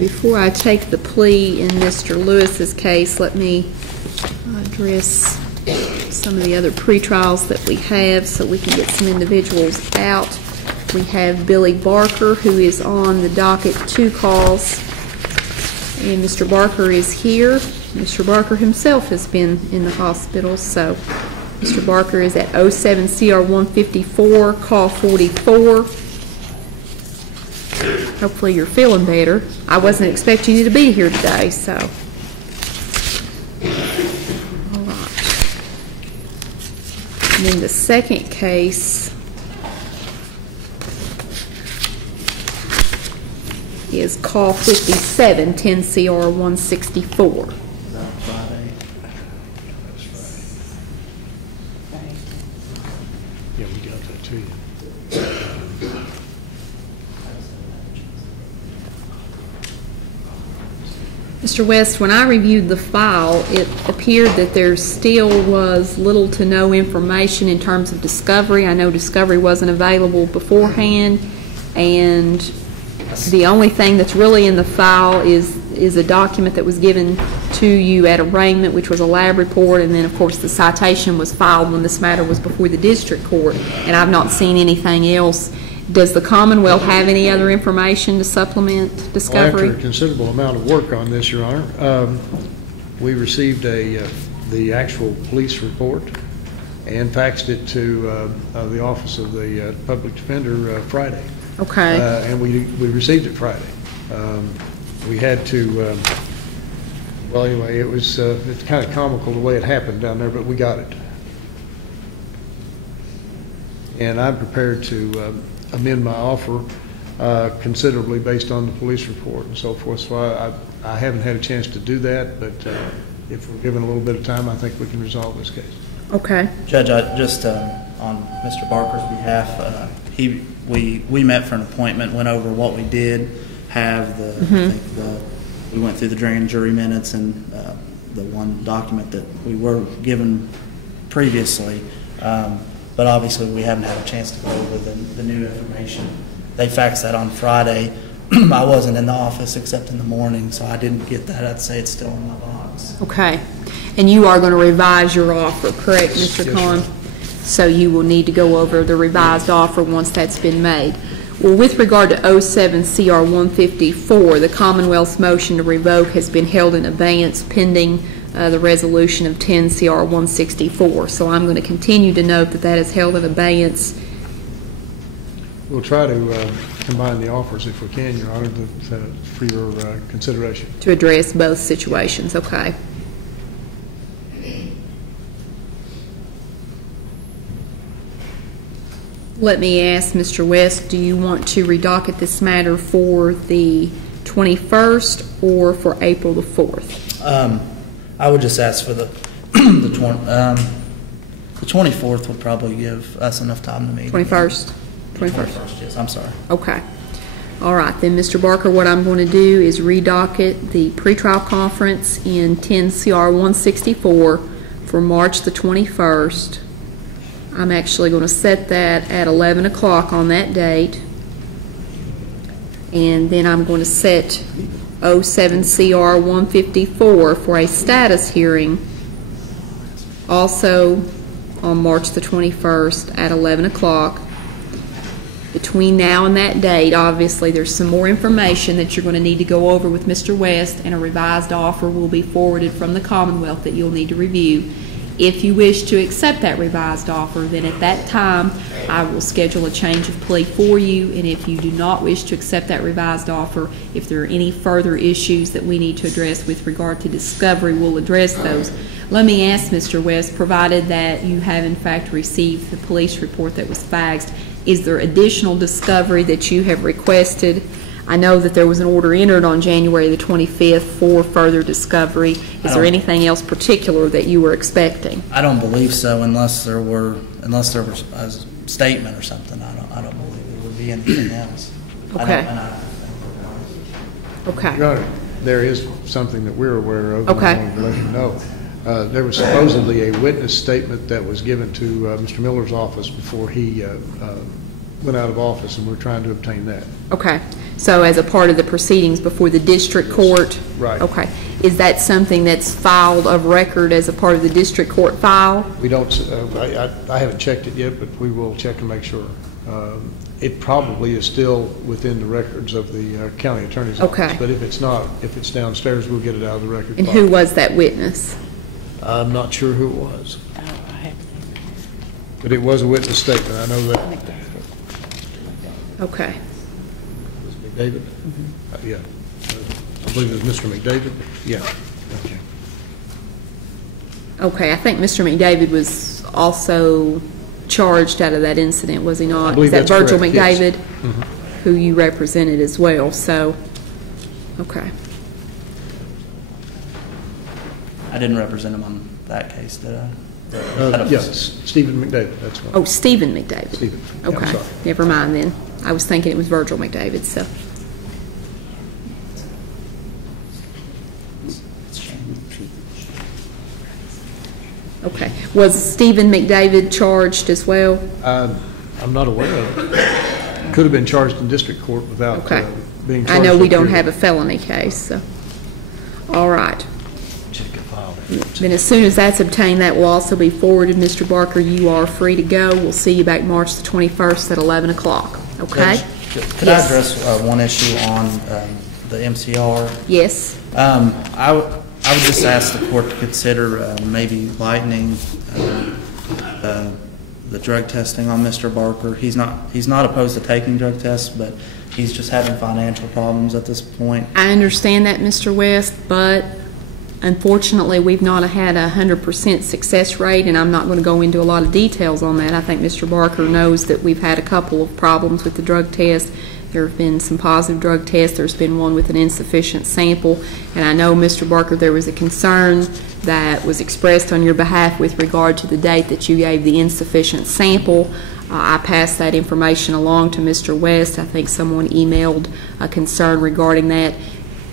Before I take the plea in Mr. Lewis's case, let me address some of the other pretrials that we have so we can get some individuals out. We have Billy Barker, who is on the docket 2 calls, and Mr. Barker is here. Mr. Barker himself has been in the hospital, so Mr. Barker is at 07 CR 154, call 44. Hopefully you're feeling better. I wasn't expecting you to be here today, so. All right. And then the second case is call 57, 10 CR 164. Yeah, we got that to you. Mr. West, when I reviewed the file, it appeared that there still was little to no information in terms of discovery. I know discovery wasn't available beforehand, and the only thing that's really in the file is a document that was given to you at arraignment, which was a lab report, and then of course the citation was filed when this matter was before the district court, and I've not seen anything else. Does the Commonwealth have any other information to supplement discovery? Well, after a considerable amount of work on this, Your Honor, we received the actual police report and faxed it to the Office of the Public Defender Friday. Okay. And we received it Friday. We had to, well, anyway, it's kind of comical the way it happened down there, but we got it. And I'm prepared to amend my offer considerably based on the police report and so forth. So I haven't had a chance to do that, but if we're given a little bit of time, I think we can resolve this case. Okay. Judge, I just on Mr. Barker's behalf, we met for an appointment, went over what we did, have we went through the grand jury minutes and the one document that we were given previously. But obviously we haven't had a chance to go over the new information. They faxed that on Friday. I wasn't in the office except in the morning, so I didn't get that. I'd say it's still in my box. Okay. And you are going to revise your offer, correct, Mr. Kahn? So you will need to go over the revised offer once that's been made. Well, with regard to 07 CR 154, the Commonwealth's motion to revoke has been held in abeyance pending the resolution of 10 CR 164. So I'm going to continue to note that that is held in abeyance. We'll try to combine the offers if we can, Your Honor, for your consideration. To address both situations, okay. Let me ask Mr. West, do you want to redocket this matter for the 21st or for April the 4th? I would just ask for the 24th would probably give us enough time to meet. 21st? 21st, yes, I'm sorry. Okay. All right, then, Mr. Barker, what I'm going to do is redocket the pretrial conference in 10 CR 164 for March the 21st. I'm actually going to set that at 11 o'clock on that date. And then I'm going to set 07 CR 154 for a status hearing also on March the 21st at 11 o'clock. Between now and that date, obviously, there's some more information that you're going to need to go over with Mr. West, and a revised offer will be forwarded from the Commonwealth that you'll need to review. If you wish to accept that revised offer, then at that time, I will schedule a change of plea for you, and if you do not wish to accept that revised offer, if there are any further issues that we need to address with regard to discovery, we'll address those. Let me ask Mr. West, provided that you have in fact received the police report that was faxed, is there additional discovery that you have requested? I know that there was an order entered on January the 25th for further discovery. Is there anything else particular that you were expecting? I don't believe so, unless there was a statement or something. I don't believe there would be anything else. Okay. Okay. Your Honor, there is something that we're aware of. Okay. I wanted to let you know. There was supposedly a witness statement that was given to Mr. Miller's office before he went out of office, and we're trying to obtain that. Okay, so as a part of the proceedings before the district court? Right. Okay. Is that something that's filed of record as a part of the district court file? We don't, I haven't checked it yet, but we will check and make sure. It probably is still within the records of the county attorney's office. Okay. But if it's not, if it's downstairs, we'll get it out of the record And file. who was that witness? I'm not sure who it was. But it was a witness statement, I know that. Okay. Was it McDavid? Yeah. I believe it was Mr. McDavid. Yeah. Okay. Okay, I think Mr. McDavid was also charged out of that incident, was he not? I believe Is that that's Virgil correct, yes. McDavid? Who you represented as well, so, okay. I didn't represent him on that case, did I? Yes, Stephen McDavid, that's one. Oh, Stephen McDavid. Stephen. Yeah, I'm Okay, sorry. never mind then. I was thinking it was Virgil McDavid, so. Okay. Was Stephen McDavid charged as well? I'm not aware of it. Could have been charged in district court without Okay. being charged. I know we up don't here. have a felony case, so. All right. Check a file. Then as soon as that's obtained, that will also be forwarded. Mr. Barker, you are free to go. We'll see you back March the 21st at 11 o'clock, okay? Could I Yes. address one issue on the MCR? Yes? I would just ask the court to consider maybe lightening the drug testing on Mr. Barker. He's not opposed to taking drug tests, but he's just having financial problems at this point. I understand that, Mr. West, but unfortunately, we've not had a 100% success rate, and I'm not going to go into a lot of details on that. I think Mr. Barker knows that we've had a couple of problems with the drug test. There have been some positive drug tests. There's been one with an insufficient sample. And I know, Mr. Barker, there was a concern that was expressed on your behalf with regard to the date that you gave the insufficient sample. I passed that information along to Mr. West. I think someone emailed a concern regarding that.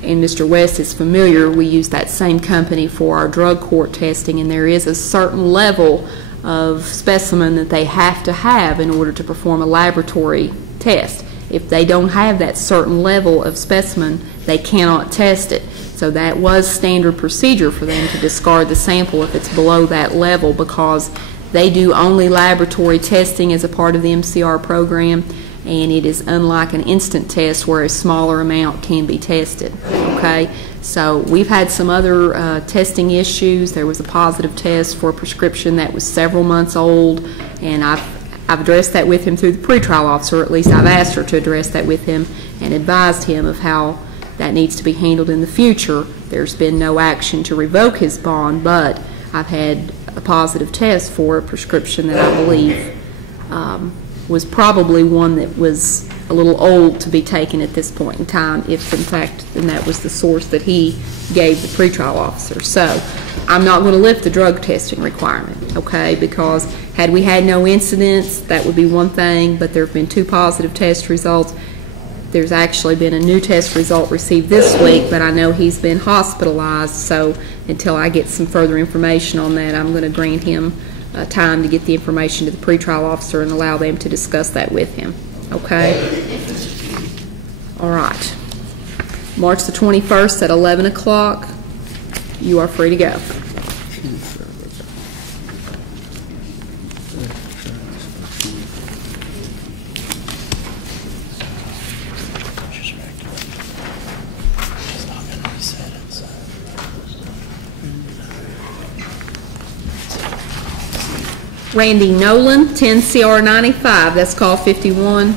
And Mr. West is familiar. We use that same company for our drug court testing, and there is a certain level of specimen that they have to have in order to perform a laboratory test. If they don't have that certain level of specimen, they cannot test it. So that was standard procedure for them to discard the sample if it's below that level, because they do only laboratory testing as a part of the MCR program, and it is unlike an instant test where a smaller amount can be tested. Okay? So we've had some other testing issues. There was a positive test for a prescription that was several months old, and I've addressed that with him through the pretrial officer. At least I've asked her to address that with him and advised him of how that needs to be handled in the future. There's been no action to revoke his bond, but I've had a positive test for a prescription that I believe was probably one that was a little old to be taken at this point in time, if in fact, and that was the source that he gave the pretrial officer. So I'm not going to lift the drug testing requirement, okay, because had we had no incidents, that would be one thing, but there have been 2 positive test results. There's actually been a new test result received this week, but I know he's been hospitalized, so until I get some further information on that, I'm going to grant him time to get the information to the pretrial officer and allow them to discuss that with him. Okay? All right. March the 21st at 11 o'clock. You are free to go. Randy Nolan, 10 CR 95. That's call 51.